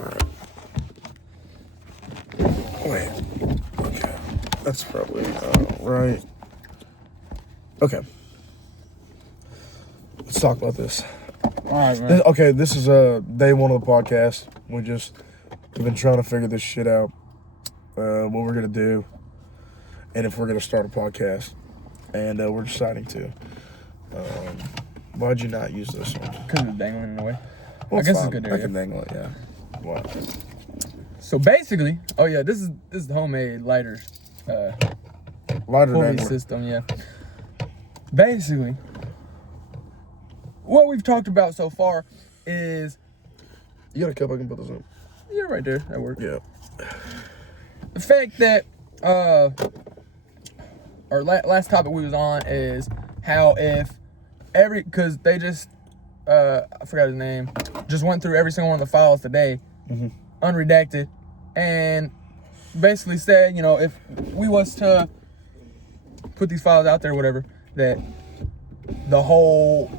Alright. Wait. Okay. That's probably right. Okay. Let's talk about this. Alright, man. This is day one of the podcast. We've been trying to figure this shit out. What we're gonna do, and if we're gonna start a podcast, and we're deciding to. Why'd you not use this one? Because it's dangling in the way. Well, I guess fine. it's good there. I can dangle it, yeah. What? So basically, this is the homemade lighter. Lighter pulley dangler. system, yeah. Basically, what we've talked about so far is You got a cup I can put this in? yeah, right there. That works. Yeah. The fact that our last topic we was on is how if because they just I forgot his name, just went through every single one of the files today, unredacted, and basically said, if we was to put these files out there, whatever, that the whole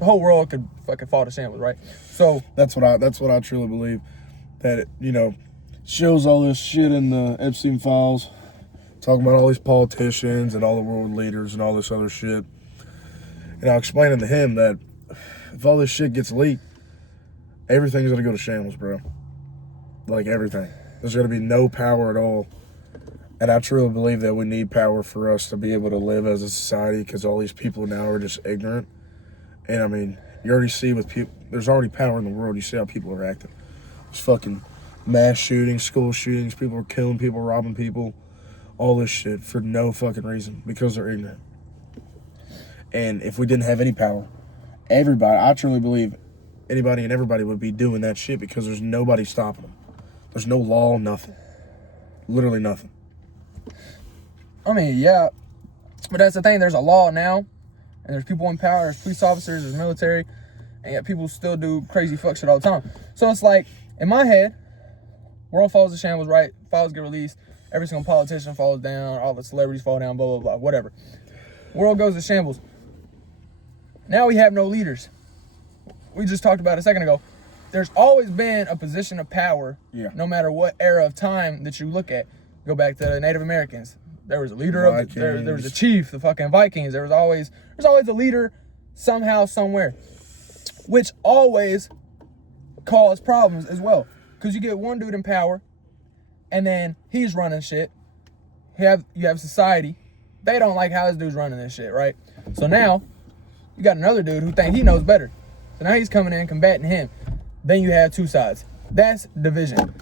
world could fucking fall to shambles, right? So That's what I truly believe. That it, shows all this shit in the Epstein files, talking about all these politicians and all the world leaders and all this other shit. And I was explaining to him that if all this shit gets leaked, everything's gonna go to shambles, bro. Like everything. There's gonna be no power at all. And I truly believe that we need power for us to be able to live as a society, because all these people now are just ignorant. And I mean, you already see with people, there's already power in the world. You see how people are acting. There's fucking mass shootings, school shootings, people are killing people, robbing people, all this shit for no fucking reason, because they're ignorant. And if we didn't have any power, I truly believe anybody and everybody would be doing that shit, because there's nobody stopping them. There's no law, nothing. Literally nothing. I mean, yeah, but that's the thing. There's a law now, and there's people in power. There's police officers. There's military, and yet people still do crazy fuck shit all the time. So it's like, in my head, world falls to shambles, right? Files get released. Every single politician falls down. All the celebrities fall down. Blah blah blah. Whatever. World goes to shambles. Now we have no leaders. We just talked about it a second ago. There's always been a position of power, no matter what era of time that you look at. Go back to the Native Americans. There was a leader of there was a chief, the fucking Vikings. There's always a leader somehow, somewhere, which always caused problems as well. Because you get one dude in power, and then he's running shit. You have society. They don't like how this dude's running this shit, right? So now you got another dude who thinks he knows better. So now he's coming in combating him. Then you have two sides. That's division.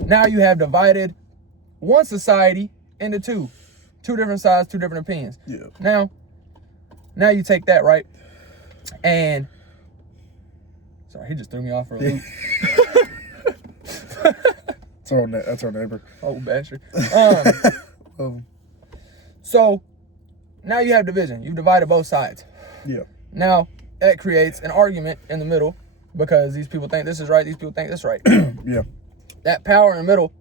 Now you have divided one society into two different sides, two different opinions. Yeah. Now you take that, right? And sorry, he just threw me off for a loop. That's our neighbor. Oh, bastard. So now you have division. You've divided both sides. Yeah. Now that creates an argument in the middle, because these people think this is right, these people think this is right. Yeah. That power in the middle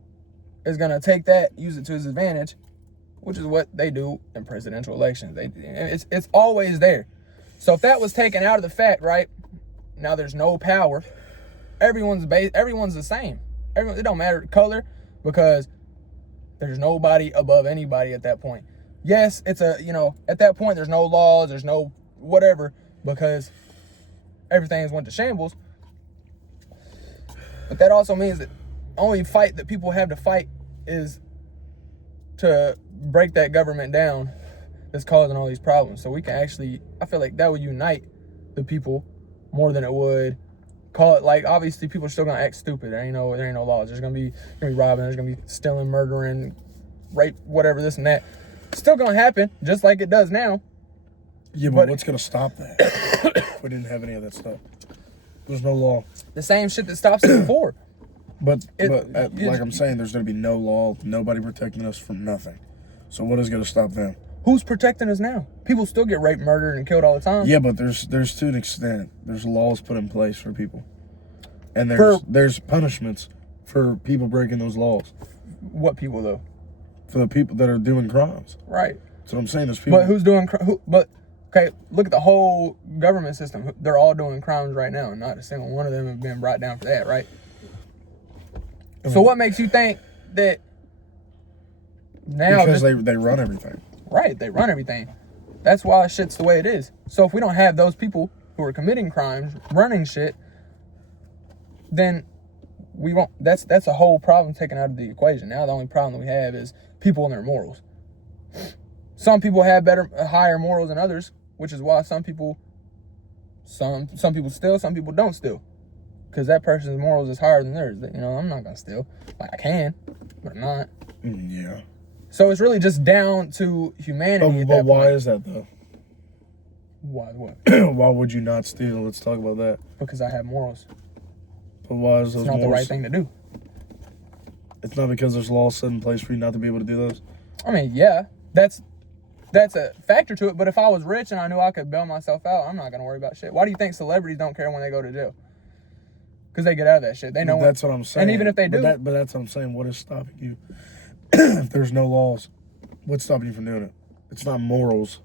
is gonna take that, use it to his advantage, which is what they do in presidential elections. It's always there. So if that was taken out of the fact, right, now there's no power. Everyone's the same. It don't matter color, because there's nobody above anybody at that point. Yes, it's at that point there's no laws, there's no whatever, because everything's went to shambles. But that also means that only fight that people have to fight is to break that government down that's causing all these problems. So we can actually, I feel like that would unite the people more than it would call it. Like, obviously people are still gonna act stupid. There ain't no laws. There's gonna be robbing, there's gonna be stealing, murdering, rape, whatever, this and that. Still gonna happen, just like it does now. Yeah, but what's gonna stop that? If we didn't have any of that stuff. There's no law. The same shit that stops it before. But like I'm saying, there's gonna be no law, nobody protecting us from nothing. So what is gonna stop them? Who's protecting us now? People still get raped, murdered, and killed all the time. Yeah, but there's to an extent. There's laws put in place for people, and there's punishments for people breaking those laws. What people though? For the people that are doing crimes. Right. So I'm saying there's people. But who's doing? Okay, look at the whole government system. They're all doing crimes right now, and not a single one of them have been brought down for that, right? So what makes you think that now... Because they run everything. Right, they run everything. That's why shit's the way it is. So if we don't have those people who are committing crimes, running shit, then we won't... That's a whole problem taken out of the equation. Now the only problem that we have is people and their morals. Some people have higher morals than others, which is why some people steal, some people don't steal. Because that person's morals is higher than theirs. You know, I'm not going to steal. Like, I can, but I'm not. Yeah. So it's really just down to humanity. But why is that, though? Why what? Why would you not steal? Let's talk about that. Because I have morals. But why is those It's not morals... the right thing to do. It's not because there's laws set in place for you not to be able to do those? I mean, yeah, that's a factor to it. But if I was rich and I knew I could bail myself out, I'm not going to worry about shit. Why do you think celebrities don't care when they go to jail? Because they get out of that shit. They know. That's what I'm saying. And even if they do, but that's what I'm saying. What is stopping you? If there's no laws, what's stopping you from doing it? It's not morals.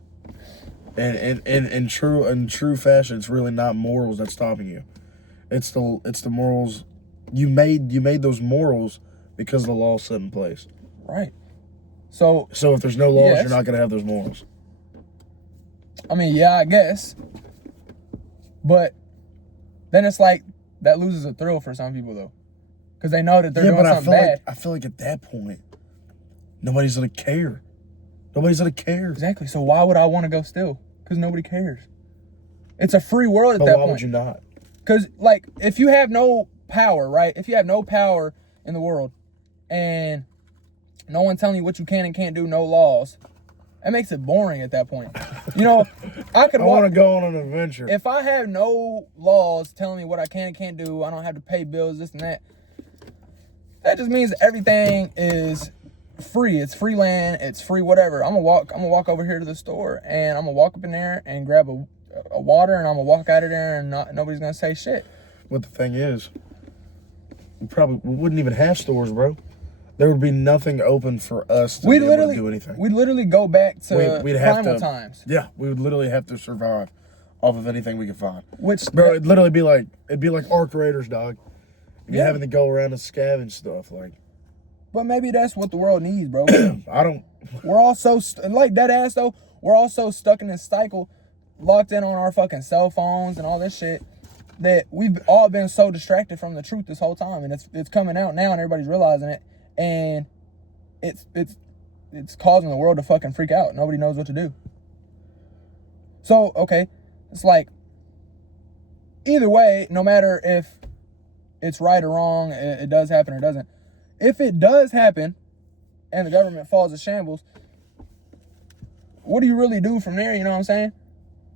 And in true fashion, it's really not morals that's stopping you. It's the morals. You made those morals because the law's set in place. Right. So if there's no laws, yes. You're not gonna have those morals. I mean, yeah, I guess. But then it's like that loses a thrill for some people though, because they know that they're doing something bad. I feel like at that point, nobody's gonna care. Nobody's gonna care. Exactly. So why would I want to go steal? Because nobody cares. It's a free world at that point. Why would you not? Because, like, if you have no power, right? If you have no power in the world and no one telling you what you can and can't do, no laws, that makes it boring at that point. You know, I want to go on an adventure. If I have no laws telling me what I can and can't do, I don't have to pay bills, this and that. That just means everything is free. It's free land. It's free whatever. I'm gonna walk over here to the store and I'm gonna walk up in there and grab a water and I'm gonna walk out of there and nobody's gonna say shit. But the thing is, we wouldn't even have stores, bro. There would be nothing open for us to be able to do anything. We'd literally go back to primal times. Yeah, we would literally have to survive off of anything we could find. Bro, it'd literally be like Ark Raiders, dog. You're having to go around and scavenge stuff, like. But maybe that's what the world needs, bro. We're all so like dead ass though. We're all so stuck in this cycle, locked in on our fucking cell phones and all this shit, that we've all been so distracted from the truth this whole time, and it's coming out now, and everybody's realizing it, and it's causing the world to fucking freak out. Nobody knows what to do. So okay, it's like either way, no matter if it's right or wrong, it does happen or doesn't. If it does happen and the government falls to shambles, what do you really do from there? You know what I'm saying?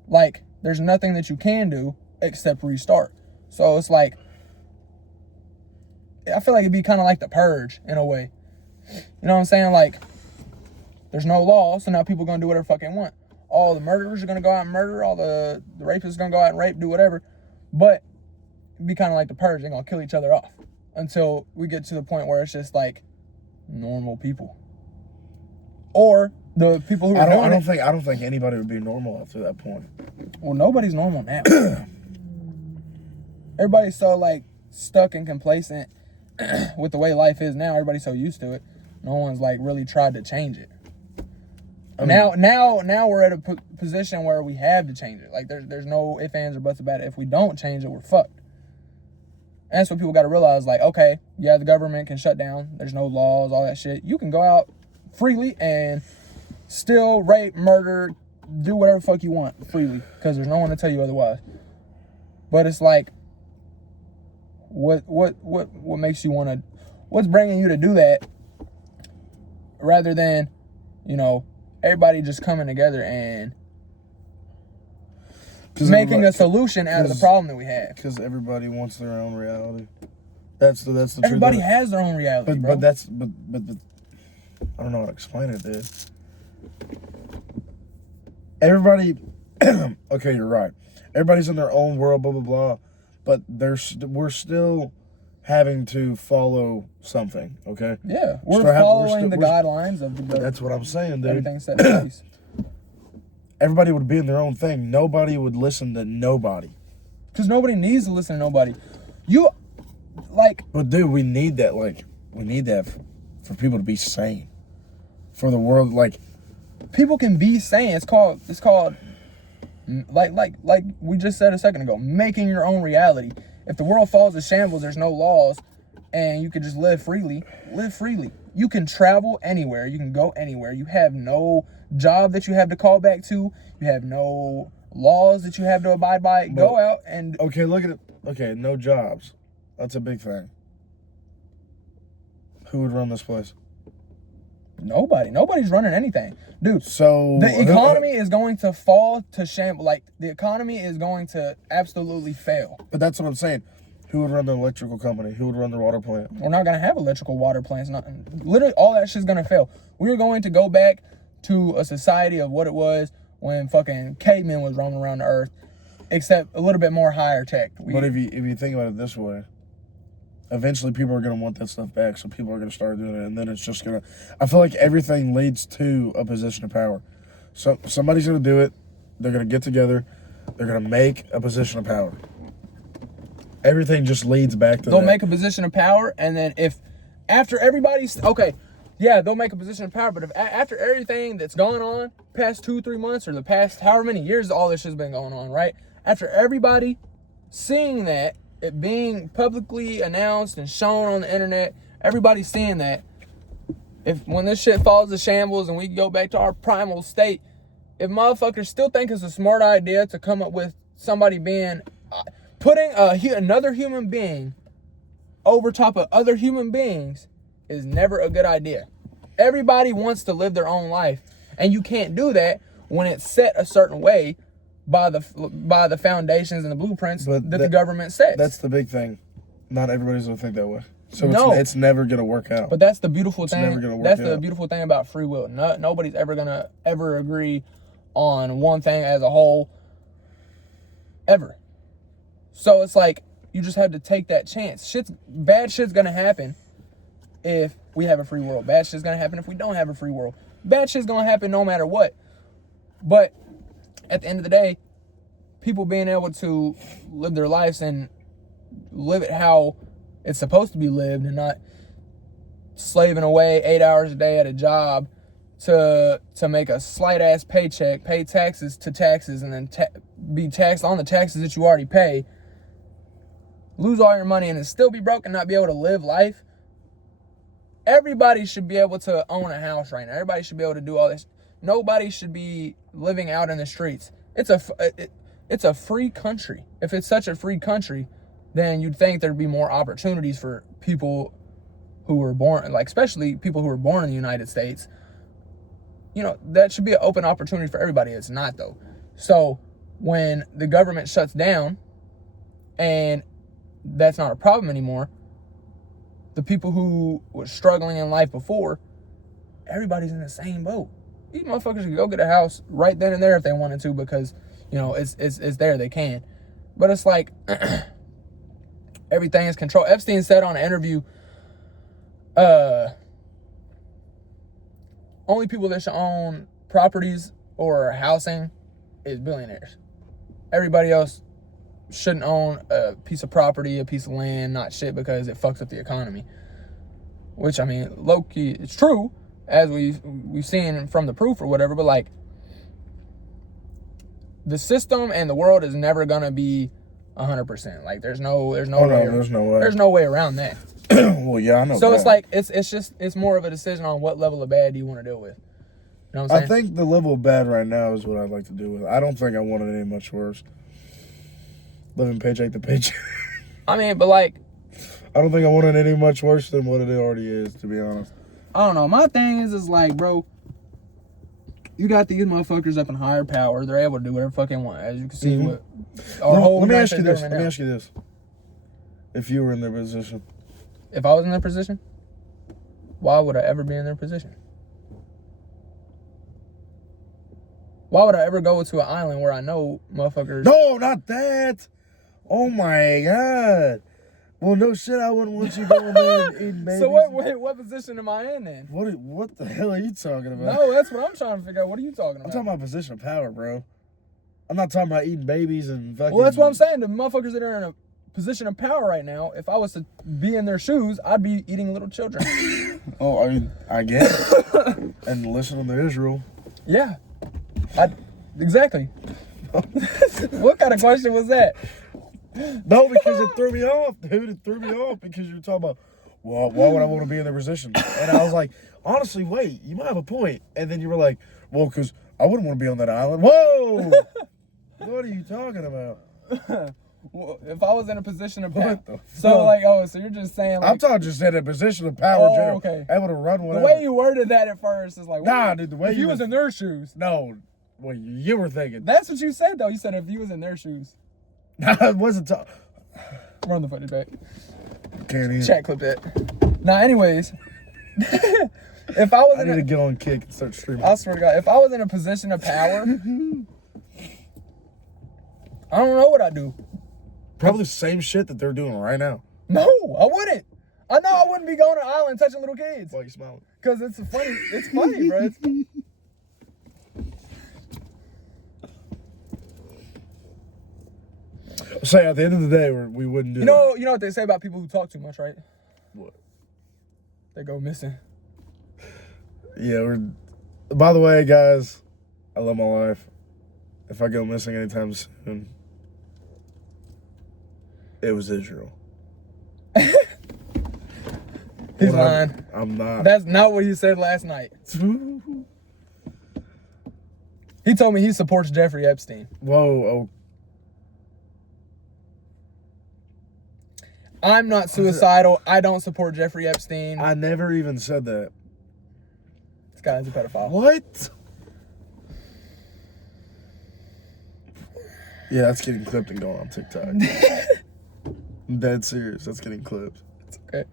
Like, there's nothing that you can do except restart. So it's like, I feel like it'd be kind of like the purge in a way. You know what I'm saying? Like, there's no law, so now people are going to do whatever the fuck they want. All the murderers are going to go out and murder. All the rapists are going to go out and rape, do whatever. But it'd be kind of like the purge. They're going to kill each other off until we get to the point where it's just like normal people. Or the people who are doing it. I don't think anybody would be normal after that point. Well, nobody's normal now. Everybody's so like stuck and complacent with the way life is now. Everybody's so used to it. No one's like really tried to change it. Now we're at a position where we have to change it. Like there's no ifs, ands, or buts about it. If we don't change it, we're fucked. And that's what people got to realize. Like, okay, yeah, the government can shut down. There's no laws, all that shit. You can go out freely and still rape, murder, do whatever the fuck you want freely because there's no one to tell you otherwise. But it's like, what makes you want to? What's bringing you to do that? Rather than, everybody just coming together and making a solution out of the problem that we have. Because everybody wants their own reality. That's the truth. Everybody has their own reality, bro. But I don't know how to explain it, dude. Everybody, okay, you're right. Everybody's in their own world, blah blah blah. But we're still having to follow something, okay? Yeah, we're following the guidelines of the. That's what I'm saying, dude. Everything's set in place. Everybody would be in their own thing. Nobody would listen to nobody. Because nobody needs to listen to nobody. like, but dude, we need that. Like, we need that for people to be sane. For the world, like, people can be sane. It's called like we just said a second ago, making your own reality. If the world falls to shambles, there's no laws, and you can just live freely. Live freely. You can travel anywhere. You can go anywhere. You have no job that you have to call back to. You have no laws that you have to abide by. Go out and... Okay, look at it. Okay, no jobs. That's a big thing. Who would run this place? Nobody. Nobody's running anything. Dude, so the economy is going to fall to shambles. Like, the economy is going to absolutely fail. But that's what I'm saying. Who would run the electrical company? Who would run the water plant? We're not going to have electrical water plants. Literally, all that shit's going to fail. We're going to go back to a society of what it was when fucking cavemen was roaming around the earth, except a little bit more higher tech. But if you think about it this way, eventually people are going to want that stuff back, so people are going to start doing it, and then it's just going to... I feel like everything leads to a position of power. So somebody's going to do it. They're going to get together. They're going to make a position of power. Everything just leads back to They'll make a position of power, and then if after everybody's... Okay, yeah, they'll make a position of power, but if after everything that's going on, past 2-3 months, or the past however many years all this shit's been going on, right? After everybody seeing that, it being publicly announced and shown on the internet, everybody's seeing that, when this shit falls to shambles and we go back to our primal state, if motherfuckers still think it's a smart idea to come up with somebody being... putting another human being over top of other human beings is never a good idea. Everybody wants to live their own life, and you can't do that when it's set a certain way by the foundations and the blueprints that the government sets. That's the big thing. Not everybody's gonna think that way. So no. It's never gonna work out. But that's the beautiful thing. Never gonna work that's out. the beautiful thing about free will. Nobody's ever gonna agree on one thing as a whole. Ever. So it's like, you just have to take that chance. Bad shit's gonna happen if we have a free world. Bad shit's gonna happen if we don't have a free world. Bad shit's gonna happen no matter what. But at the end of the day, people being able to live their lives and live it how it's supposed to be lived, and not slaving away 8 hours a day at a job to make a slight ass paycheck, pay taxes, and then be taxed on the taxes that you already pay, lose all your money, and then still be broke and not be able to live life. Everybody should be able to own a house right now. Everybody should be able to do all this. Nobody should be living out in the streets. It's a free country. If it's such a free country, then you'd think there'd be more opportunities for people who were born, like especially people who were born in the United States. You know, that should be an open opportunity for everybody. It's not, though. So when the government shuts down and that's not a problem anymore, the people who were struggling in life before, everybody's in the same boat. These motherfuckers can go get a house right then and there if they wanted to, because, you know, it's there, they can. But it's like, everything is controlled. Epstein said on an interview, only people that should own properties or housing is billionaires. Everybody else shouldn't own a piece of property, a piece of land, not shit, because it fucks up the economy. Which, I mean, low-key, it's true, as we've seen from the proof or whatever, but like, the system and the world is never gonna be 100%. Like, there's no way around that. Well, yeah, I know. So that. It's like, it's more of a decision on what level of bad do you want to deal with. You know what I'm saying? I think the level of bad right now is what I'd like to do with. I don't think I want it any much worse. Living paycheck to paycheck. I mean, but like, I don't think I want it any much worse than what it already is, to be honest. I don't know. My thing is like, bro, you got these motherfuckers up in higher power. They're able to do whatever fuck they want. As you can see, with our whole... Let me ask you this. If you were in their position. If I was in their position, why would I ever be in their position? Why would I ever go to an island where I know motherfuckers... No, not that. Oh my God. Well, no shit, I wouldn't want you going there and eating babies. So what position am I in then? What the hell are you talking about? No, that's what I'm trying to figure out. What are you talking about? I'm talking about position of power, bro. I'm not talking about eating babies and fucking... Well, that's what I'm saying. The motherfuckers that are in a position of power right now, if I was to be in their shoes, I'd be eating little children. Oh, I mean, I guess. And listening to Israel. Yeah. Exactly. What kind of question was that? No, because it threw me off, dude. It threw me off because you were talking about, well, why would I want to be in their position? And I was like, honestly, wait, you might have a point. And then you were like, well, because I wouldn't want to be on that island. Whoa! What are you talking about? Well, if I was in a position of power. What the So, fuck? like, so you're just saying, like. I'm talking just in a position of power, general, okay. able to run The whatever. way you worded that at first is like, Nah, dude, the way if you you was in their shoes. No, well, you were thinking. That's what you said, though. You said if you was in their shoes. I wasn't talking. Run the footage back. Can't even. Chat clip that. Now, anyways. If I was I in need to get on Kick and start streaming. I swear to God, if I was in a position of power, I don't know what I'd do. Probably the same shit that they're doing right now. No, I wouldn't. I know I wouldn't be going to an island touching little kids. Why are you smiling? Because it's funny, bro. Say at the end of the day, we wouldn't do You know what they say about people who talk too much, right? What? They go missing. Yeah, by the way, guys, I love my life. If I go missing anytime soon, it was Israel. He's lying. I'm not. That's not what he said last night. He told me he supports Jeffrey Epstein. Whoa, I'm not suicidal. I don't support Jeffrey Epstein. I never even said that. This guy's a pedophile. What? Yeah, that's getting clipped and going on TikTok. I'm dead serious. That's getting clipped. It's okay.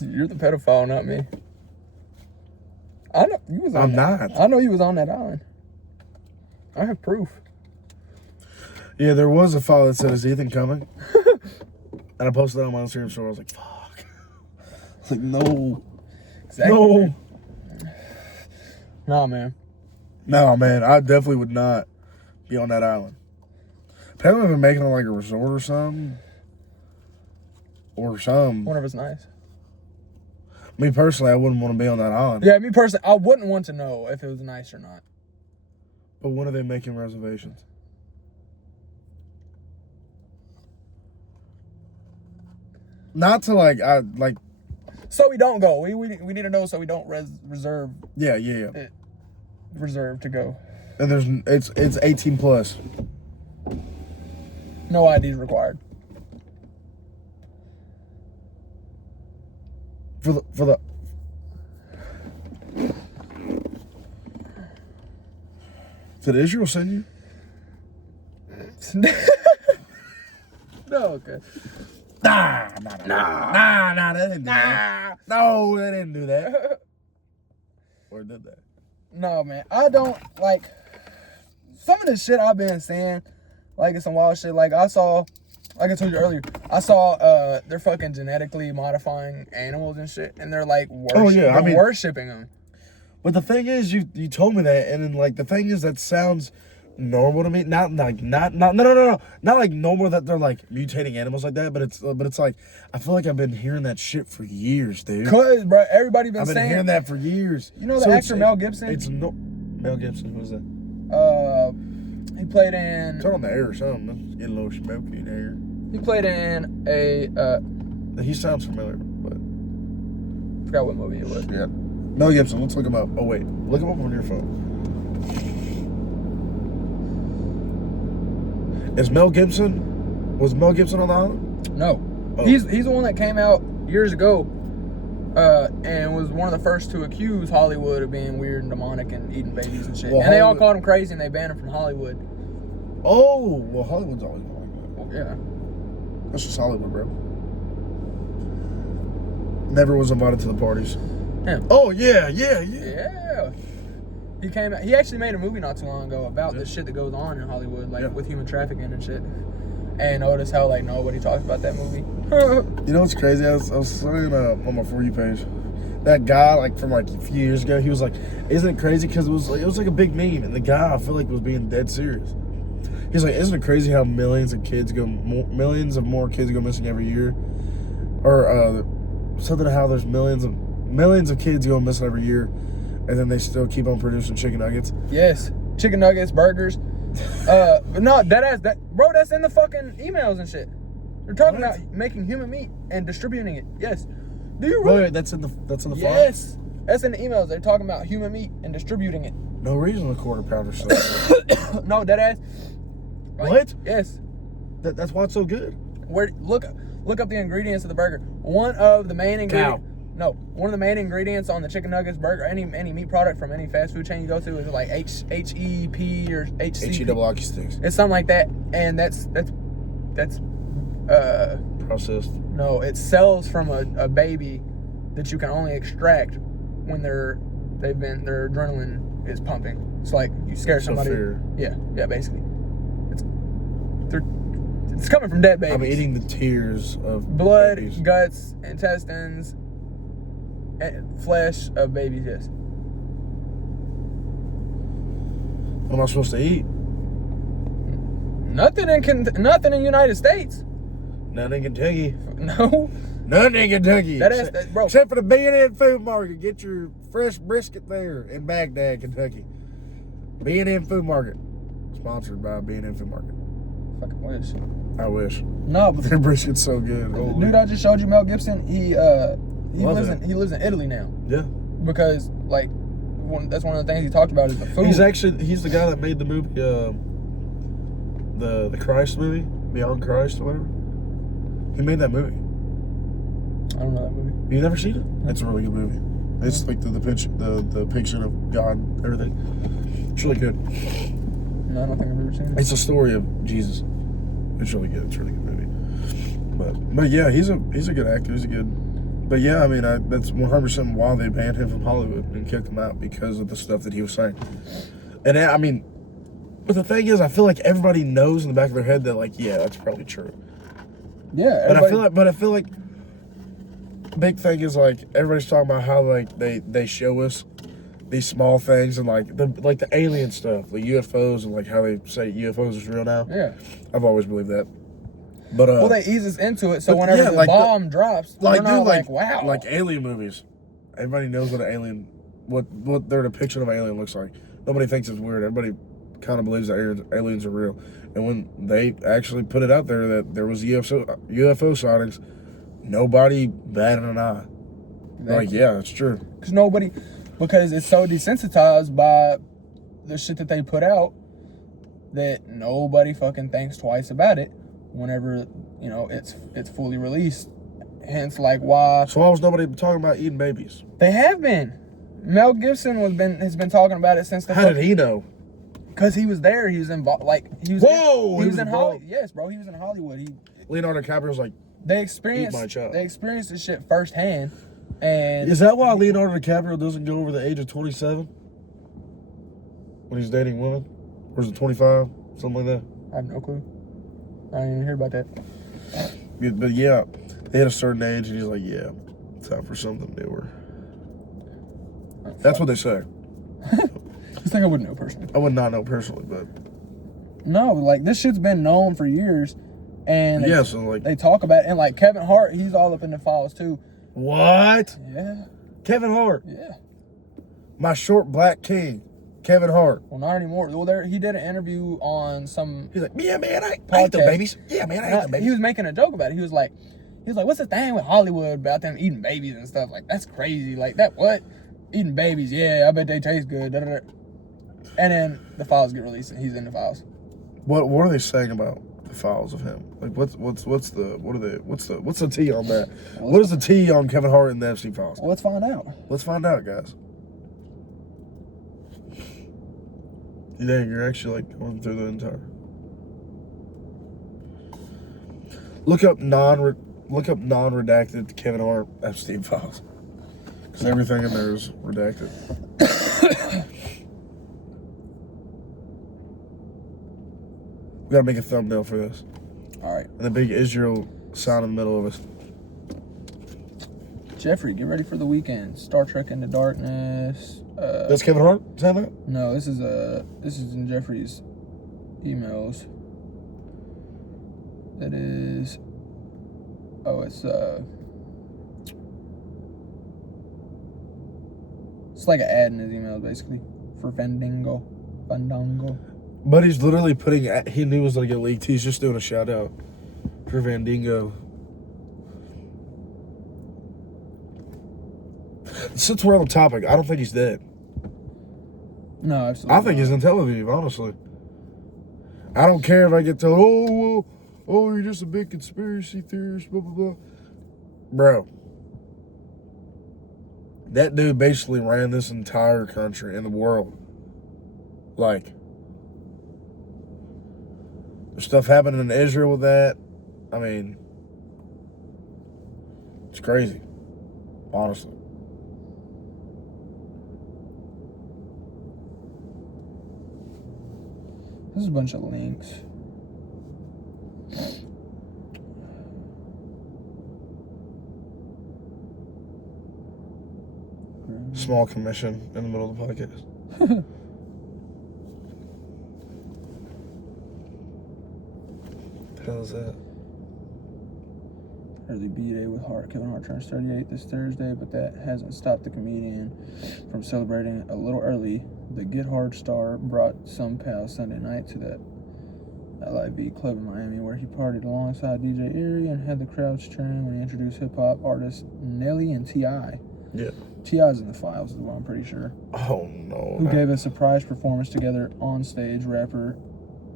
You're the pedophile, not me. I know you was on I'm that. not. I know you was on that island. I have proof. Yeah, there was a file that said, "Is Ethan coming?" And I posted that on my Instagram story. I was like, "Fuck!" I was like, "No, Exactly. no, Nah, man. no, man! I definitely would not be on that island." Apparently, they're making it like a resort or something, or some. Wonder if it's nice. Me personally, I wouldn't want to be on that island. Yeah, me personally, I wouldn't want to know if it was nice or not. But when are they making reservations? Not to like, So we don't go. We need to know so we don't reserve yeah. reserve to go. And it's 18 plus. No IDs required. For the Did Israel send you? No, okay. Nah, they didn't do that. No, they didn't do that. Or did they? No, man. I don't like some of the shit I've been seeing. Like it's some wild shit. Like I saw, like I told you earlier, I saw they're fucking genetically modifying animals and shit, and they're like worshiping them. But the thing is, you told me that, and then like the thing is that sounds normal to me. Not like not like normal that they're like mutating animals like that. But it's like I feel like I've been hearing that shit for years, dude. Cause bro, everybody been I've been saying hearing that for years. You know the actor Mel Gibson? It's no Mel Gibson. Who's that? He played in. Turn on the air or something. It's getting a little smoky in here. He played in a. He sounds familiar, but Forgot what movie it was. yeah. Mel Gibson. Let's look him up. Oh wait, look him up on your phone. Was Mel Gibson on the island? No, Oh. he's the one that came out years ago, and was one of the first to accuse Hollywood of being weird and demonic and eating babies and shit. Well, and they all Hollywood- called him crazy and they banned him from Hollywood. Oh, well, Hollywood's always been like that. Yeah. That's just Hollywood, bro. Never was invited to the parties. Him. Oh yeah. Yeah. He came out. He actually made a movie not too long ago about the shit that goes on in Hollywood, like with human trafficking and shit. And notice how like nobody talks about that movie. You know what's crazy? I was saying on my For You page, that guy like from like a few years ago, he was like, "Isn't it crazy?" Because it was like a big meme, and the guy I feel like was being dead serious. He's like, isn't it crazy how millions of more kids go missing every year? Or something how there's millions of kids go missing every year, and then they still keep on producing chicken nuggets. Yes, chicken nuggets, burgers. But no, bro. That's in the fucking emails and shit. They're talking about making human meat and distributing it. Yes. Do you really? Wait, that's in the file? Yes, that's in the emails. They're talking about human meat and distributing it. No reason a quarter pounder stuff. No, dead ass. What? Yes. That's why it's so good. Look up the ingredients of the burger. One of the main ingredients. One of the main ingredients on the chicken nuggets burger, any meat product from any fast food chain you go to is like HEP or HCP. HE double hockey sticks. It's something like that, and that's processed. No, it cells from a baby that you can only extract when their adrenaline is pumping. It's like you scare somebody. Fear. Yeah, basically. It's coming from dead babies. I'm eating the tears of blood, babies. guts, intestines, and flesh of babies. Yes. What am I supposed to eat? Nothing in United States. None in Kentucky. No. None in Kentucky. Bro. Except for the B&N Food Market. Get your fresh brisket there in Baghdad, Kentucky. B&N Food Market. Sponsored by B&N Food Market. Fucking wish. I wish. No, but Their brisket's so good. the dude I just showed you, Mel Gibson, he lives in Italy now. Yeah. Because that's one of the things he talked about is the food. He's the guy that made the movie the Christ movie, Beyond Christ or whatever. He made that movie. I don't know that movie. You never seen it? It's a really good movie. It's like the depiction of God, everything. It's really good. No, I don't think I've ever seen it. It's a story of Jesus. It's really good. It's a really good movie. But yeah, he's a good actor. He's a good. But yeah, I mean, that's 100% why they banned him from Hollywood and kicked him out, because of the stuff that he was saying. And I mean, but the thing is, I feel like everybody knows in the back of their head that, like, yeah, that's probably true. Yeah, But I feel like big thing is, like, everybody's talking about how, like, they show us these small things and like the alien stuff, the UFOs, and like how they say UFOs is real now. Yeah, I've always believed that. But well, they ease us into it, so whenever the bomb drops, we're not like, wow. Like alien movies, everybody knows what an alien, what their depiction of an alien looks like. Nobody thinks it's weird. Everybody kind of believes that aliens are real. And when they actually put it out there that there was UFO sightings, nobody batted an eye. Exactly. Like, yeah, it's true. Because it's so desensitized by the shit that they put out that nobody fucking thinks twice about it whenever, it's fully released. Hence, like, why... So why was nobody talking about eating babies? They have been. Mel Gibson has been talking about it since the... How did he know? Because he was there. He was involved. Like, he was in Hollywood. Yes, bro. He was in Hollywood. Leonardo DiCaprio's like... They experienced this shit firsthand. And is that why Leonardo DiCaprio doesn't go over the age of 27 when he's dating women? Or is it 25? Something like that? I have no clue. I didn't even hear about that. But yeah, they had a certain age, and he's like, yeah, time for something newer. That's what they say. It's like I wouldn't know personally. I would not know personally, but... No, like, this shit's been known for years. And they talk about it. And, like, Kevin Hart, he's all up in the files, too. What? Yeah. Kevin Hart? Yeah. My short black king, Kevin Hart. Well, not anymore. Well, he did an interview on some... He's like, yeah, man, I hate them babies. Yeah, man, I hate them babies. He was making a joke about it. He was like, what's the thing with Hollywood about them eating babies and stuff? Like, that's crazy. Like, that what? Eating babies, yeah, I bet they taste good. Da, da, da. And then the files get released, and he's in the files. What are they saying about the files of him? Like, what's the tea on that? What is the tea on Kevin Hart and the Epstein files? Well, let's find out. Let's find out, guys. You think you're actually like going through the entire... Look up non-redacted Kevin Hart Epstein files, because everything in there is redacted. We gotta make a thumbnail for this. All right. And the big Israel sign in the middle of us. Jeffrey, get ready for the weekend. Star Trek Into Darkness. That's Kevin Hart saying that? No, this is in Jeffrey's emails. It is. Oh, it's like an ad in his email, basically, for Fandango. But he's literally putting. He knew it was gonna get leaked. He's just doing a shout out for Fandango. Since we're on the topic, I don't think he's dead. No, absolutely. I think he's in Tel Aviv, honestly. I don't care if I get told, oh, you're just a big conspiracy theorist, blah, blah, blah. Bro, that dude basically ran this entire country and the world. Like, there's stuff happening in Israel with that. I mean, it's crazy, honestly. This is a bunch of links. Small commission in the middle of the podcast. What the hell is that? Early B-Day with Hart. Kevin Hart turns 38 this Thursday, but that hasn't stopped the comedian from celebrating a little early. The Get Hard star brought some pals Sunday night to that LIV club in Miami where he partied alongside DJ Erie and had the crowds cheering when he introduced hip-hop artists Nelly and T.I. Yeah. T.I.'s in the files as well, I'm pretty sure. Oh, no. Who gave a surprise performance together on stage. Rapper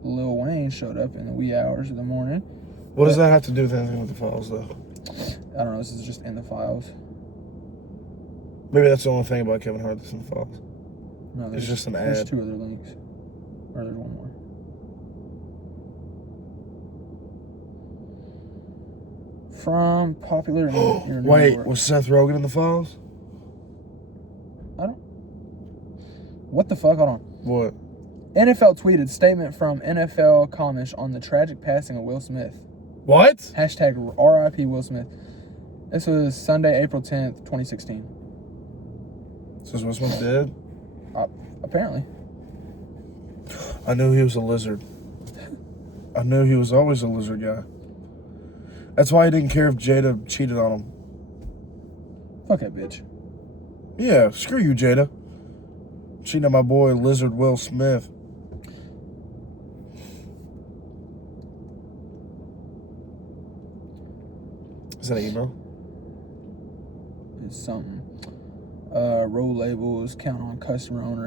Lil Wayne showed up in the wee hours of the morning. What does that have to do with anything with the files, though? I don't know, this is just in the files. Maybe that's the only thing about Kevin Hart that's in the files. No, It's just an there's ad. 2 other links. Or there's one more. From popular... Wait, was Seth Rogen in the files? I don't... What the fuck? Hold on. What? NFL tweeted statement from NFL Comish on the tragic passing of Will Smith. What? Hashtag RIP Will Smith. This was Sunday, April 10th, 2016. Says Will Smith dead? Apparently. I knew he was a lizard. I knew he was always a lizard guy. That's why he didn't care if Jada cheated on him. Fuck that bitch. Yeah, screw you, Jada. Cheating on my boy, Lizard Will Smith. Is that an email? It's something. Roll labels, count on customer owner,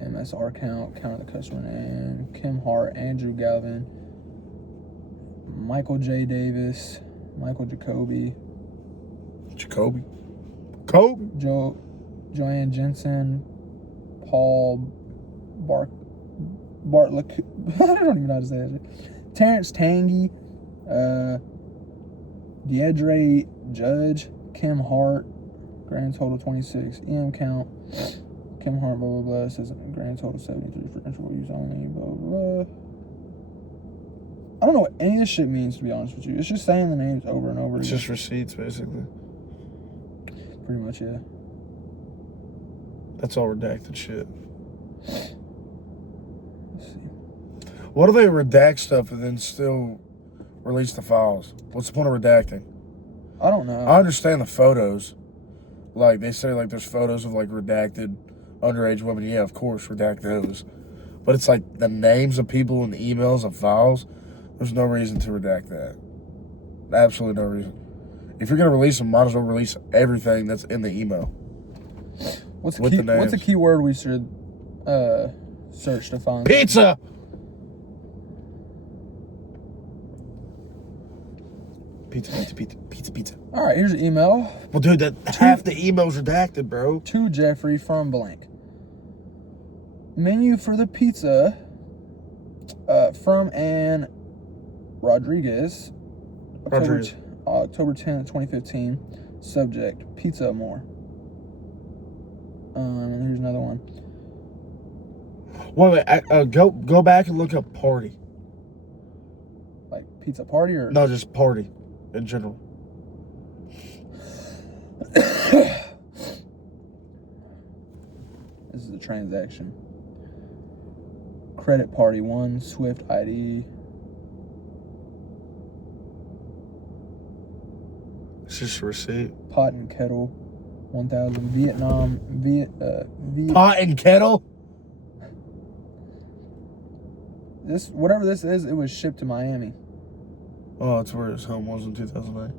MSR count of the customer name, Kim Hart, Andrew Galvin, Michael J. Davis, Michael Jacoby, Kobe? Joanne Jensen, Paul Bartlick, I don't even know how to say that. Terrence Tangy, Deidre Judge, Kim Hart, grand total 26. EM count, Kim Hart, blah, blah, blah. It says grand total 73 for intro use only, blah, blah, blah. I don't know what any of this shit means, to be honest with you. It's just saying the names over and over again. It's just receipts, basically. Pretty much, yeah. That's all redacted shit. Let's see. What do they redact stuff and then still release the files? What's the point of redacting? I don't know. I understand the photos. Like, they say, like, there's photos of, like, redacted underage women. Yeah, of course, redact those. But it's like the names of people in the emails and files. There's no reason to redact that. Absolutely no reason. If you're going to release them, might as well release everything that's in the email. What's a keyword we should search to find? Pizza! Pizza. All right, here's an email. Well, dude, half the email's redacted, bro. To Jeffrey from blank. Menu for the pizza from Ann Rodriguez. October 10th, 2015. Subject, pizza more. And here's another one. Wait, go back and look up party. Like pizza party or? No, just party in general. This is a transaction. Credit party 1, Swift ID. It's just a receipt. Pot and kettle, 1,000. Vietnam, Pot and kettle? This, whatever this is, it was shipped to Miami. Oh, that's where his home was in 2008.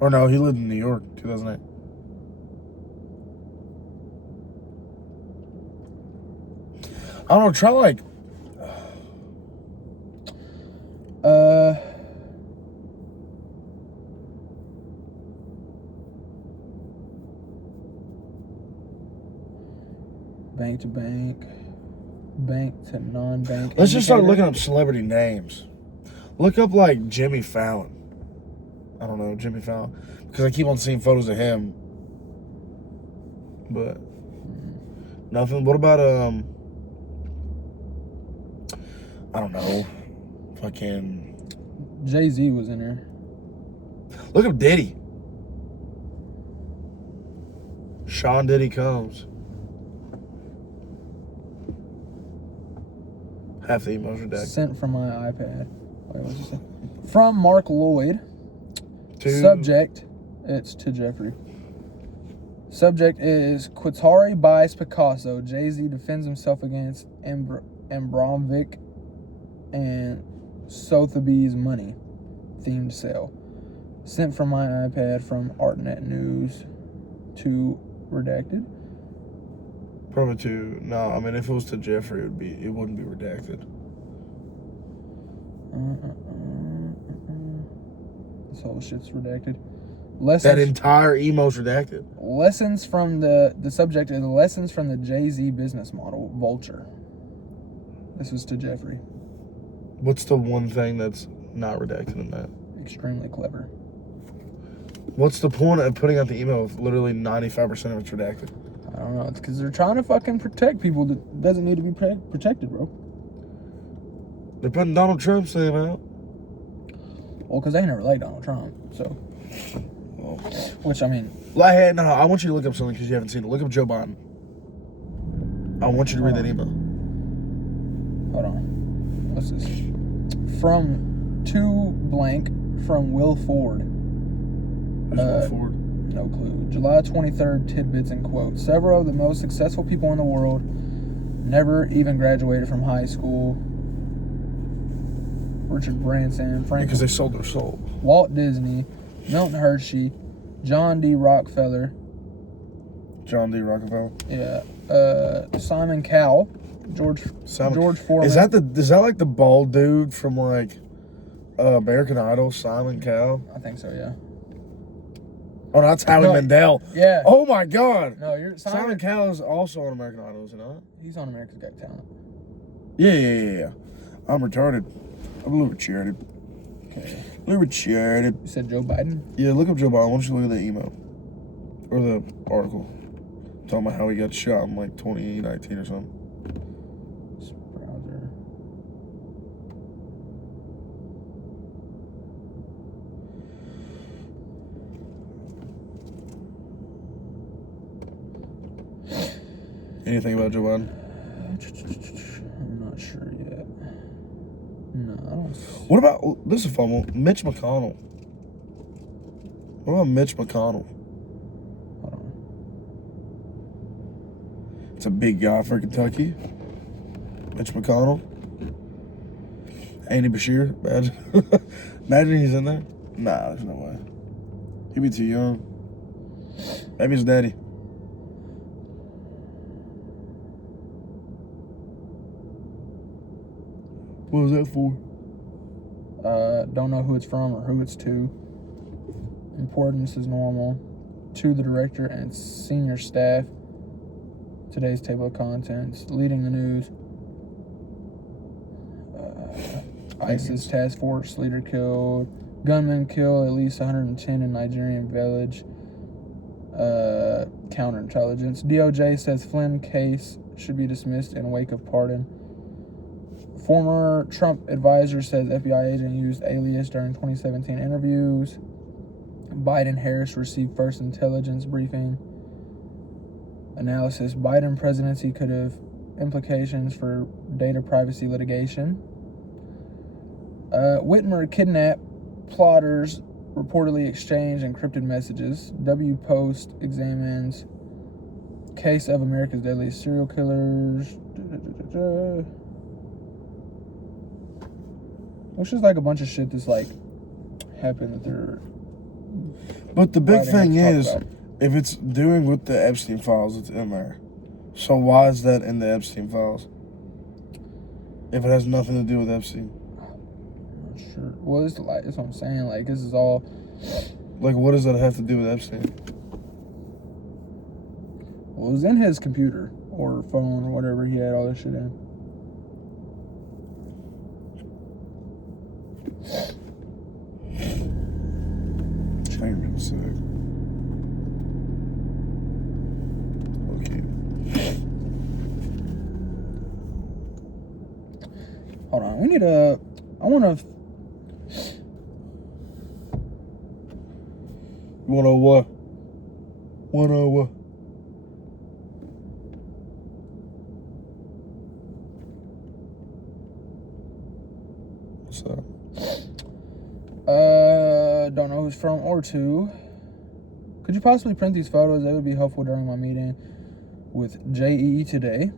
Or no, he lived in New York, 2008. I don't know, try like... Bank to bank, bank to non-bank. Let's just start looking up celebrity names. Look up like Jimmy Fallon. I don't know, Jimmy Fallon. Because I keep on seeing photos of him. But nothing. What about I don't know. Fucking Jay-Z was in there. look up Diddy. Sean Diddy Combs. Half the emails redacted. Sent from my iPad. Wait, what's it say? From Mark Lloyd. To Subject, it's to Jeffrey. Subject is Qatari buys Picasso. Jay-Z defends himself against Abramovic and Sotheby's money themed sale. Sent from my iPad from ArtNet News to redacted. Probably to no. I mean, if it was to Jeffrey, it wouldn't be redacted. This whole shit's redacted. Lessons, That entire email's redacted. lessons from the subject is lessons from the Jay-Z business model, Vulture. This was to Jeffrey. What's the one thing that's not redacted in that? Extremely clever. What's the point of putting out the email if literally 95% of it's redacted? I don't know. It's because they're trying to fucking protect people that doesn't need to be protected, bro. They're putting Donald Trump's name out. Well, because they never liked Donald Trump, so. Well, Which, I mean. no, I want you to look up something because you haven't seen it. Look up Joe Biden. I want you to read that email. Hold on. What's this? From to blank from Will Ford. Who's Will Ford? No clue. July 23rd, tidbits and quotes. Several of the most successful people in the world never even graduated from high school. Richard Branson, Frank. Because they sold their soul. Walt Disney, Milton Hershey, John D. Rockefeller. John D. Rockefeller. Yeah. Simon Cowell. George Foreman. Is that like the bald dude from like American Idol, Simon Cowell? I think so, yeah. Oh, no, that's Howie Mandel. Yeah. Oh my God. No, you're Simon Cowell is also on American Idol, is he not? He's on America's Got Talent. Yeah. I'm retarded. I'm a little retarded. Okay. A little retarded. You said Joe Biden? Yeah, look up Joe Biden. Why don't you look at the email or the article talking about how he got shot in like 2019 or something. Browser. Anything about Joe Biden? I'm not sure yet. No, I don't. What about, this is a fun one, Mitch McConnell. What about Mitch McConnell? Hold on. It's a big guy for Kentucky. Mitch McConnell. Andy Bashir. Imagine he's in there. Nah, there's no way. He'd be too young. Maybe his daddy. What was that for? Don't know who it's from or who it's to. Importance is normal. To the director and senior staff. Today's table of contents. Leading the news. ISIS task force leader killed. Gunman kill at least 110 in Nigerian village. Counterintelligence. DOJ says Flynn case should be dismissed in wake of pardon. Former Trump advisor says FBI agent used alias during 2017 interviews. Biden-Harris received first intelligence briefing. Analysis. Biden presidency could have implications for data privacy litigation. Whitmer kidnapped plotters reportedly exchanged encrypted messages. W Post examines case of America's deadliest serial killers. It's just like a bunch of shit that's like happened that they're. But the big thing is, about. if it's doing with the Epstein files, it's in there. So why is that in the Epstein files? If it has nothing to do with Epstein. I'm not sure. Well, it's like, that's what I'm saying. Like, this is all. Like, what does that have to do with Epstein? Well, it was in his computer or phone or whatever he had all this shit in. Hang on a sec. Okay. Hold on. We need a. I want to. You wanna what? Wanna what? What's that? Don't know who's from or to. Could you possibly print these photos? That would be helpful during my meeting with JEE today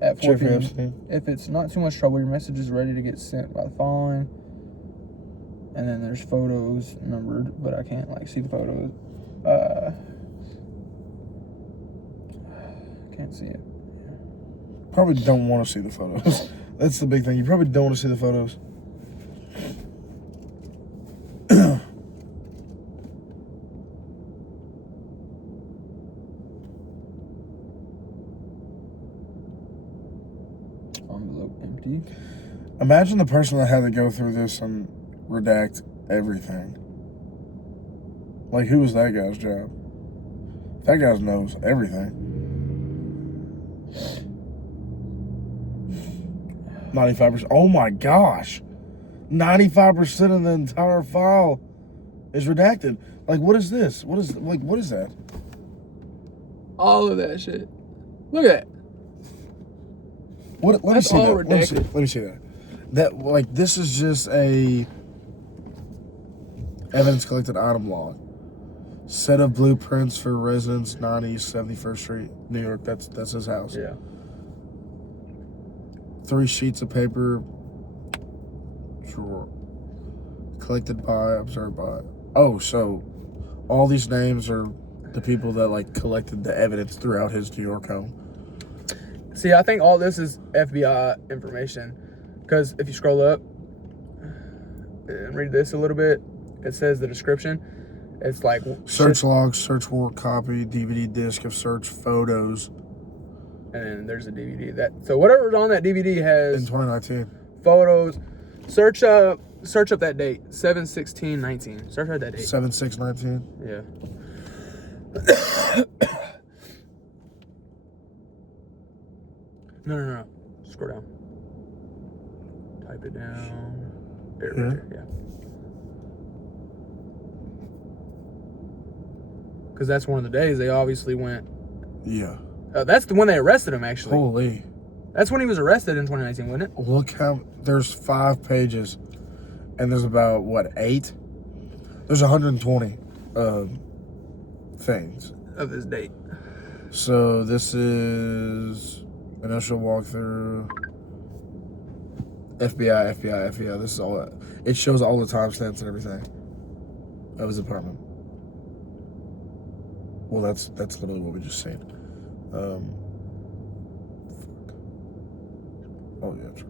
at 4 Jeffrey p.m. Epstein. If it's not too much trouble, your message is ready to get sent by the following. And then there's photos numbered, but I can't like see the photos. Can't see it. Probably don't want to see the photos. That's the big thing. You probably don't want to see the photos. Envelope empty. Imagine the person that had to go through this and redact everything. Like, who was that guy's job? That guy knows everything. 95%. Oh my gosh. 95% of the entire file is redacted. Like, what is this? What is that? All of that shit. Look at that. Let me That's see all that. redacted. Let me see that. That, like, this is just a evidence collected item log. Set of blueprints for residence 90 71st Street, New York. That's his house. Yeah. 3 sheets of paper. Drawer. Collected by, observed by. Oh, so all these names are the people that like collected the evidence throughout his New York home. See, I think all this is FBI information. Because if you scroll up and read this a little bit, it says the description. It's like search logs, search warrant copy, DVD disc of search photos. And then there's a DVD. So whatever's on that DVD has in 2019 photos. Search up that date, 7/16/19. Search out that date. 7/6/19. Yeah. No. Scroll down. Type it down. There, Yeah. right there. Yeah. Because that's one of the days they obviously went. Yeah. That's the one they arrested him, actually. Holy. That's when he was arrested in 2019, wasn't it? Look how there's 5 pages, and there's about what 8? There's 120 things Of his date. So this is initial walkthrough. FBI. This is all. It shows all the timestamps and everything of his apartment. Well, that's literally what we just seen. Fuck. Oh yeah. True.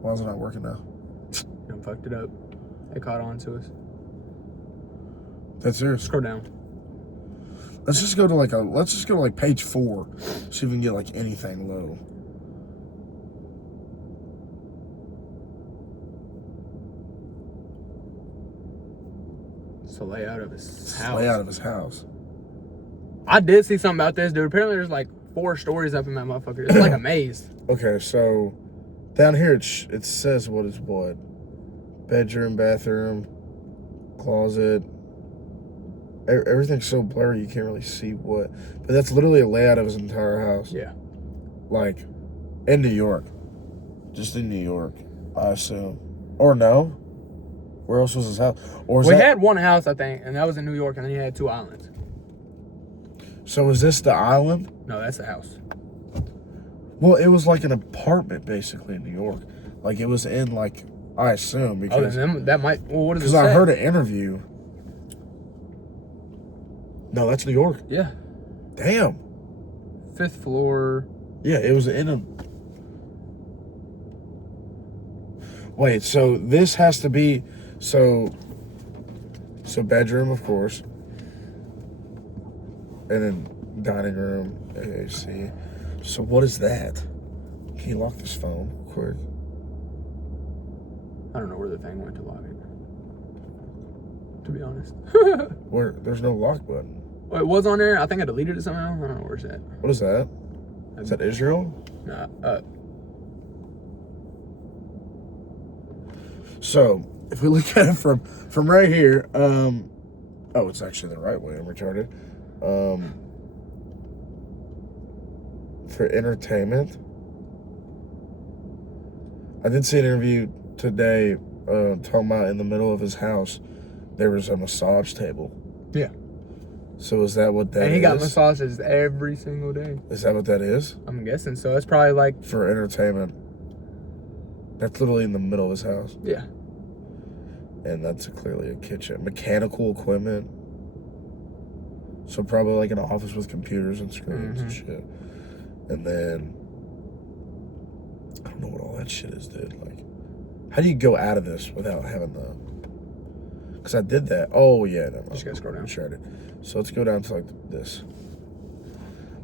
Why is it not working now? You done fucked it up. They caught on to us. That's serious. Scroll down. Let's just go to like page 4. See if we can get like anything low. It's the layout of his It's house. layout of his house. I did see something about this, dude. Apparently there's like 4 stories up in that motherfucker. It's like a maze. Okay, so down here it says what is what? Bedroom, bathroom, closet. Everything's so blurry you can't really see what. But that's literally a layout of his entire house. Yeah. Like In New York. Just in New York, I assume. Or no? Where else was his house? Or We had one house, I think, and that was in New York, and then he had 2 islands. So is this the island? No, that's the house. Well, it was like an apartment, basically, in New York. Like, it was in, like, I assume, because... that might... Well, what does it Because say? I heard an interview. No, that's New York. Yeah. Damn. 5th floor. Yeah, it was in a... Wait, so this has to be... So bedroom, of course. And then dining room, AAC. So what is that? Can you lock this phone quick? I don't know where the thing went to lock it. To be honest. Where? There's no lock button. Well, it was on there. I think I deleted it somehow. I don't know where it's at. What is that? Is that Israel? Nah, So, if we look at it from right here, oh, it's actually the right way. I'm retarded. For entertainment, I did see an interview today talking about in the middle of his house there was a massage table. yeah. So is that what that is? And he got massages every single day. Is that what that is? I'm guessing so. It's probably like... For entertainment. That's literally in the middle of his house. Yeah. And that's clearly a kitchen. Mechanical equipment. So probably like an office with computers and screens and shit. And then... I don't know what all that shit is, dude. Like, how do you go out of this without having the... Because I did that. Oh, yeah. No, Just gotta scroll down. Sure I did. So let's go down to like this.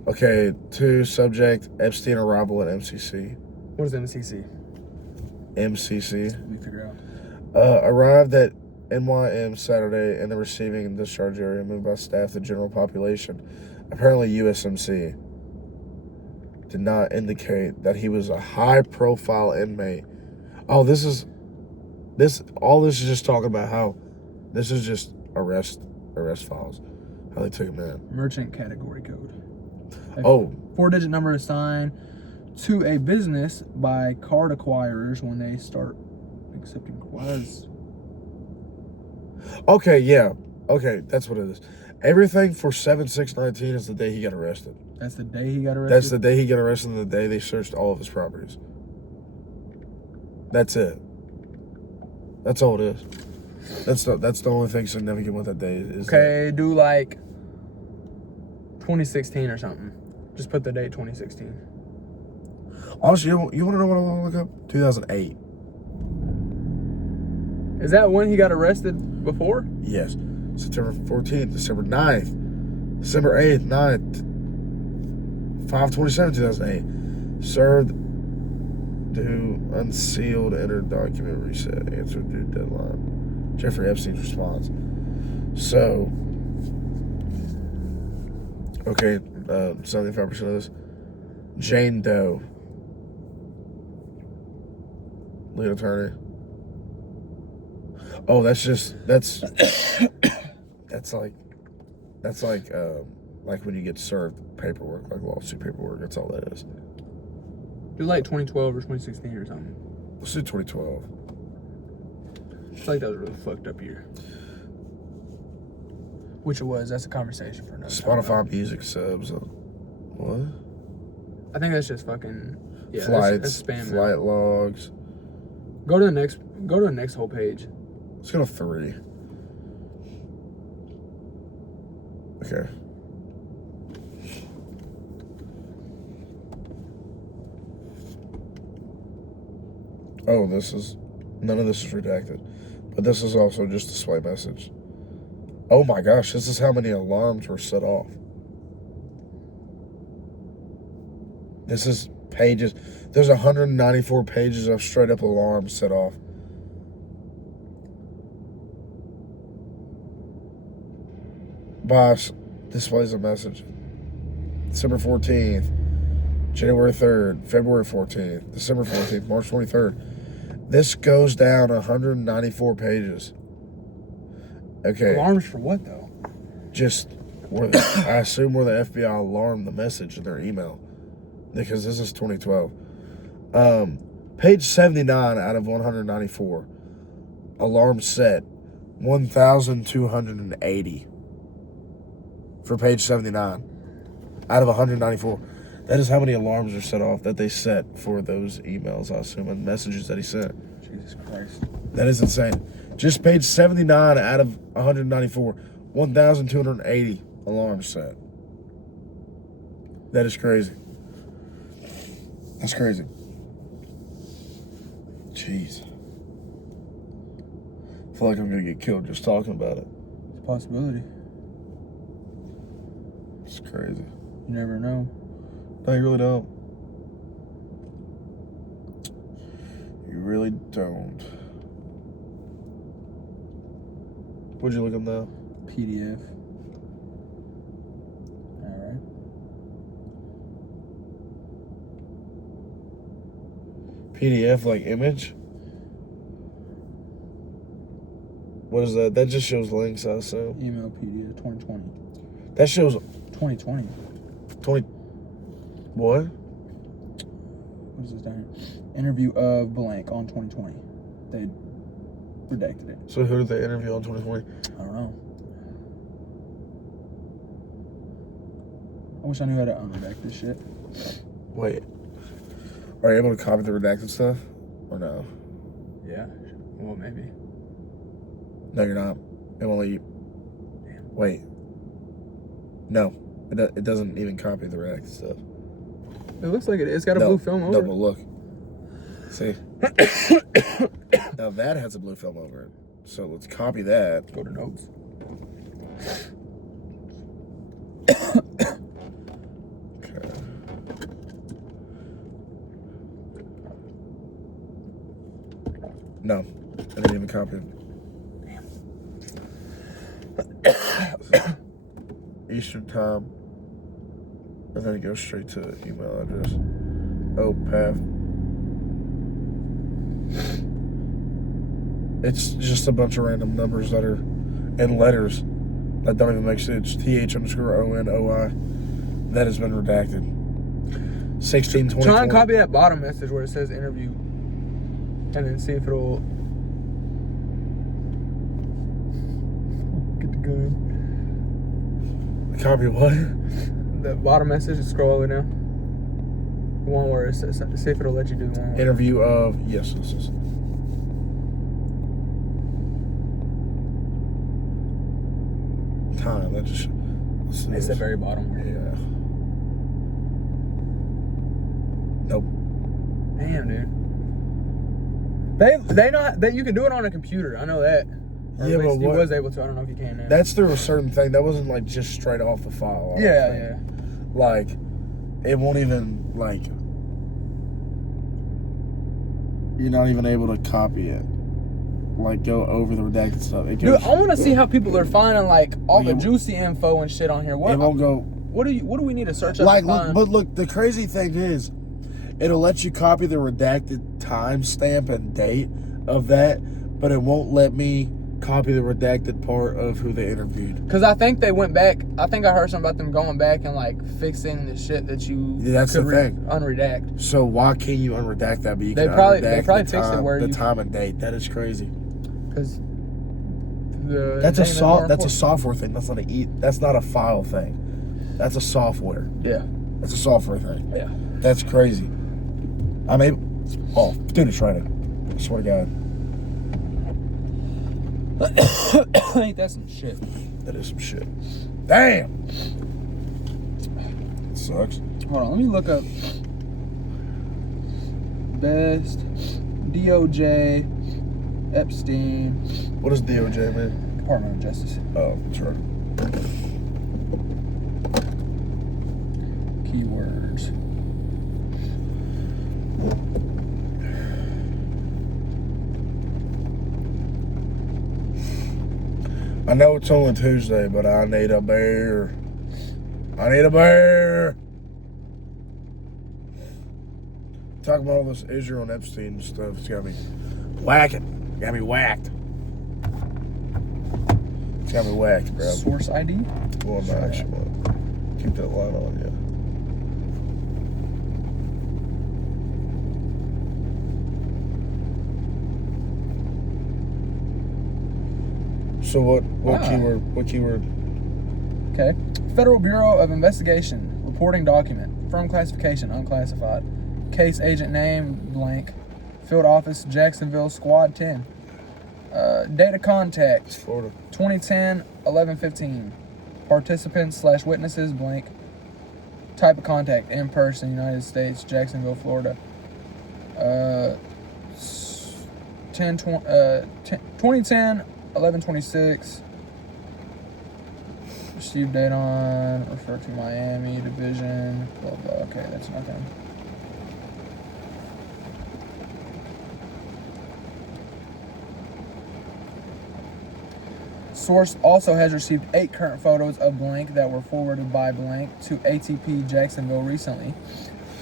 Okay, 2, subject, Epstein arrival at MCC. What is MCC? MCC. Let me figure out. Arrived at NYM Saturday in the receiving and discharge area, moved by staff to general population. Apparently USMC did not indicate that he was a high-profile inmate. Oh, all this is just talking about how this is just arrest files. How they took him in. Merchant category code. Oh. 4-digit number assigned to a business by card acquirers when they start accepting. Okay, yeah. Okay, that's what it is. Everything for 7/6/19 is the day he got arrested. That's the day he got arrested? That's the day he got arrested and the day they searched all of his properties. That's it. That's all it is. That's the only thing significant with that day is. Okay, do like 2016 or something. Just put the date 2016. Also, you want to know what I want to look up? 2008. Is that when he got arrested before? Yes. September 14th, December 9th, December 8th, 9th, 5/27/2008. Served due unsealed entered document reset. Answer due deadline. Jeffrey Epstein's response. So, okay, 75% of this. Jane Doe. Lead attorney. Oh, that's like when you get served paperwork, like lawsuit paperwork. That's all that is. Do like 2012 or 2016 or something. Let's do 2012. I feel like that was a really fucked up year. Which it was. That's a conversation for another time. Spotify music subs. What? I think that's just fucking... Yeah, flights, that's spam. flight logs. Go to the next whole page. Let's go to 3. Okay. Oh, none of this is redacted. But this is also just a display message. Oh my gosh, this is how many alarms were set off. This is pages. There's 194 pages of straight up alarms set off. Boss displays a message. December 14th, January 3rd, February 14th, December 14th, March 23rd. This goes down 194 pages. Okay. Alarms for what, though? Just where I assume where the FBI alarmed the message in their email. Because this is 2012. Page 79 out of 194. Alarm set 1,280 for page 79 out of 194. That is how many alarms are set off that they set for those emails, I assume, and messages that he sent. Jesus Christ. That is insane. Just page 79 out of 194. 1,280 alarms set. That is crazy. That's crazy. Jeez. I feel like I'm going to get killed just talking about it. It's a possibility. It's crazy. You never know. No, you really don't. You really don't. What'd you look up now? PDF. Alright. PDF, like image? What is that? That just shows links, I assume. Email PDF 2020. That shows 2020. 20. What? What is this down here? Interview of blank on 2020. They redacted it. So who did they interview on 2020? I don't know. I wish I knew how to unredact this shit. Wait. Are you able to copy the redacted stuff? Or no? Yeah. Well, maybe. No, you're not. It won't let you. Wait. No. It doesn't even copy the redacted stuff. It looks like it. It's got a blue film over No, it. but look. See? Now that has a blue film over it. So let's copy that. Go to notes. Okay. No. I didn't even copy it. Eastern time. And then it goes straight to email address. Oh, path. It's just a bunch of random numbers that are in letters that don't even make sense. TH_ONOI. That has been redacted. 1620. Try and copy that bottom message where it says interview. And then see if it'll. Get the gun. Copy what? The bottom message, scroll all the way down. The one where it says, see if it'll let you do the one. Interview of, yes, this is. Time, that just. It's the very bottom. Yeah. Nope. Damn, dude. They know that you can do it on a computer. I know that. Or Yeah, at least but you what? was able to. I don't know if you can now. That's through a certain thing. That wasn't like just straight off the file. yeah. Like, it won't even, like, you're not even able to copy it. Like, go over the redacted stuff. It goes, Dude, I want to see how people are finding like all the juicy info and shit on here. What? It won't go. What do we need to search up? Like, to look, find? but look, the crazy thing is, it'll let you copy the redacted timestamp and date of that, but it won't let me copy the redacted part of who they interviewed. Because I think they went back. I think I heard something about them going back and like fixing the shit that you That's the thing. Unredact. So why can't you unredact that? But you They can probably unredact fixed it where the you time and date. That is crazy. Because That's a software thing. That's not That's not a file thing. That's a software. Yeah. That's a software thing. Yeah. That's crazy. I'm able. Oh, dude, it's right. I swear to God. Ain't that some shit? That is some shit. Damn. It sucks. Hold on, let me look up best DOJ Epstein What is DOJ, man? Department of Justice Oh, that's right. keywords. I know it's only Tuesday, but I need a beer. I need a beer. Talking about all this Israel and Epstein and stuff, it's got me whacking. Got me whacked. It's got me whacked, bro. Source ID? Well, no, actually, keep that light on, yeah. So what Ah. keyword? What keyword? Okay. Federal Bureau of Investigation. Reporting document. Firm classification, unclassified. Case agent name, blank. Field office, Jacksonville, Squad 10. Date of contact, It's Florida. 2010, 11/15. Participants / witnesses, blank. Type of contact, in person, United States, Jacksonville, Florida. 2010, 11/26. Received date on, refer to Miami division, blah, blah. Okay, that's nothing. Source also has received 8 current photos of blank that were forwarded by blank to ATP Jacksonville recently.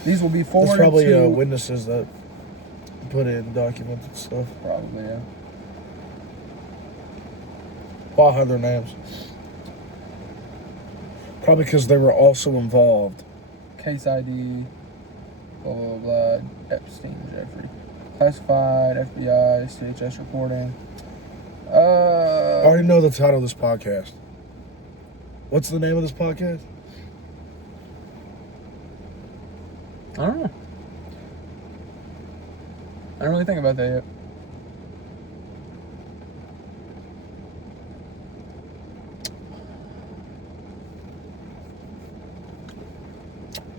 These will be There's forwarded probably to... witnesses that put in documents and stuff. Probably, yeah. Why hide their names? Probably because they were also involved. Case ID, blah, blah, blah, Epstein, Jeffrey. Classified, FBI, CHS reporting. I already know the title of this podcast. What's the name of this podcast? I don't know. I didn't really think about that yet.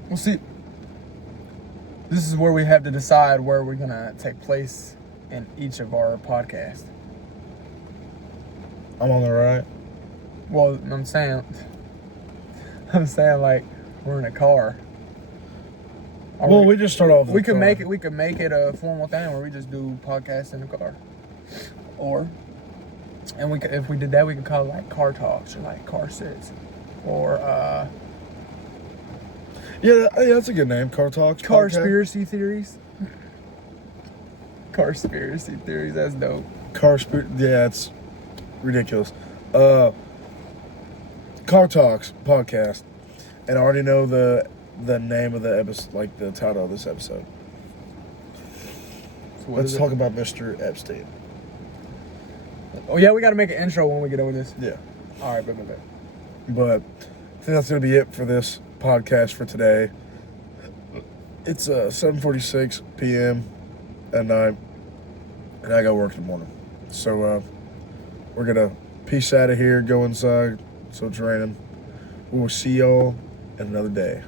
We'll see. This is where we have to decide where we're going to take place in each of our podcasts. I'm on the right. Well, I'm saying like we're in a car. Well, we just start off. We could make it a formal thing where we just do podcasts in the car, if we did that, we could call it like car talks or like car sits, or Yeah, that's a good name. Car Talks. Carspiracy theories. Carspiracy theories. That's dope. Yeah, it's ridiculous. Car Talks podcast, and I already know the name of the episode, like the title of this episode. So Let's talk about Mr. Epstein. Oh yeah, we got to make an intro when we get over this. Yeah. All right, bet. But I think that's gonna be it for this podcast for today. It's 7:46 p.m. at night, and I got work in the morning. So we're gonna peace out of here, go inside. So it's raining. We will see y'all in another day.